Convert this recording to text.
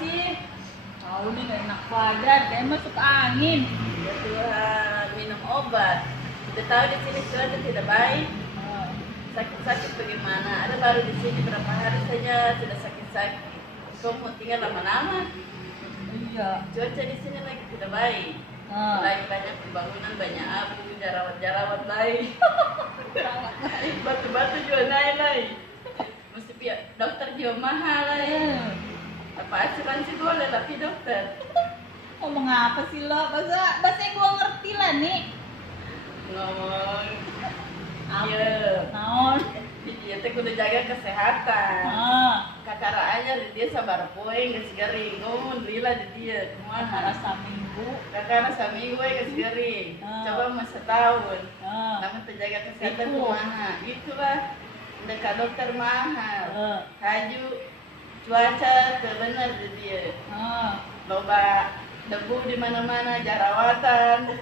sih? Tahu nih gak enak badan, kayak masuk angin. Ya Tuhan, minum obat. Udah tahu di sini cuaca tidak baik. Sakit-sakit bagaimana? Ada baru di sini berapa hari saja sudah sakit-sakit. Kau mau tinggal lama-lama? Iya. Cuaca di sini lagi tidak baik. Lagi banyak pembangunan, banyak abu, jerawat-jerawat lain. Batu-batu juga naik. Mesti pihak dokter juga mahal lain. Apa asuransi boleh tapi dokter? Ngomong apa sih lo? Bahasa gua ngerti lah nih. Ngomong. Apa? Iya. Naon? Dia teh kudu jaga kesehatan. Kakaraannya dia sabar poe geus garing. Ngomong lila di dia kumaha. Rasa minggu. Kakara saminggu we geus garing. Coba mah setahun. Namun terjaga kesehatan kumaha. Itulah udah ke dokter mahal. Haju cuaca teu bener di dia. Loba debu di mana-mana, jerawatan.